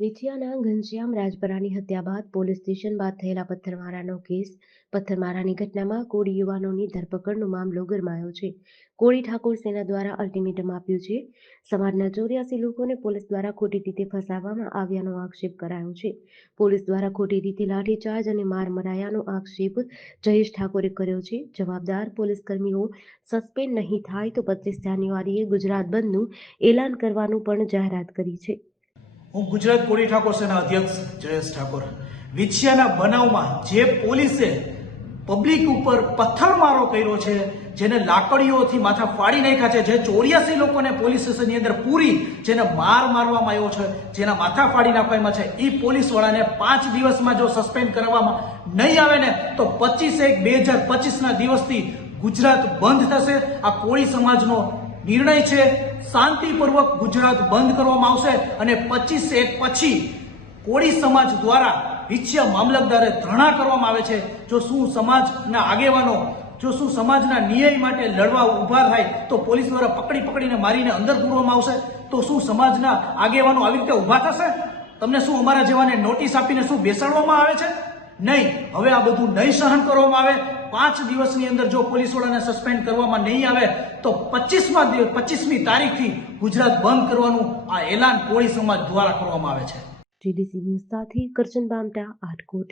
વિછિયાના ઘનશ્યામ રાજપરાની હત્યા બાદ police station બાદ થયેલા પથ્થરમારાનો કેસ. પથ્થરમારાની ઘટનામાં કોળી યુવાનોની ધરપકડનો મામલો ગરમાયો છે. કોળી ઠાકોર સેના દ્વારા અલ્ટિમેટમ આપ્યું છે. સમાજના 84 લોકોને પોલીસ દ્વારા ખોટી રીતે ફસાવવામાં આવ્યાનો આક્ષેપ કરાયો છે. પોલીસ દ્વારા ખોટી રીતે લાઠીચાર્જ અને માર મરાયાનો આક્ષેપ જયેશ ઠાકોરે કર્યો છે. જવાબદાર પોલીસકર્મીઓ સસ્પેન્ડ નહીં થાય તો 25 જાન્યુઆરીએ ગુજરાત બંધનું એલાન કરવાનું પણ જાહેરાત કરી છે. હું ગુજરાત કોળી ઠાકોર સેના અધ્યક્ષ જયેશ ઠાકોર. વિછિયાના બનાવમાં જે પોલીસે પબ્લિક ઉપર પથ્થરમારો કર્યો છે, જેને લાકડીઓથી માથા ફાડી નાખ્યા છે, જે 84 લોકોને પોલીસ સ્ટેશનની અંદર પૂરી જેને માર મારવામાં આવ્યો છે, જેના માથા ફાડી નાખવામાં છે, એ પોલીસ વાળાને 5 દિવસમાં જો સસ્પેન્ડ કરવામાં નહીં આવે ને તો 25/1/2025ના દિવસથી ગુજરાત બંધ થશે. આ કોળી સમાજનો નિર્ણય છે. શાંતિપૂર્વક ગુજરાત બંધ કરવામાં આવશે અને 25/1 પછી કોળી સમાજ દ્વારા વિછિયા મામલતદારે ધરણા કરવામાં આવે છે. જો શું સમાજના આગેવાનો શું સમાજના ન્યાય માટે લડવા ઊભા થાય તો પોલીસ દ્વારા પકડીને મારીને અંદર પૂરવામાં આવશે. તો શું સમાજના આગેવાનો આવી રીતે ઊભા થશે? તમને શું અમારા જેવાને નોટિસ આપીને શું બેસાડવામાં આવે છે? નહીં. હવે આ બધું નહીં સહન કરવામાં આવે. 5 દિવસની અંદર જો પોલીસ વાળાને સસ્પેન્ડ કરવામાં નહીં આવે તો 25મી તારીખથી ગુજરાત બંધ કરવાનું આ એલાન કોળી સમાજ દ્વારા કરવામાં આવે છે. GDC ન્યૂઝ સાથે કરચન બામટા, આટકોટ.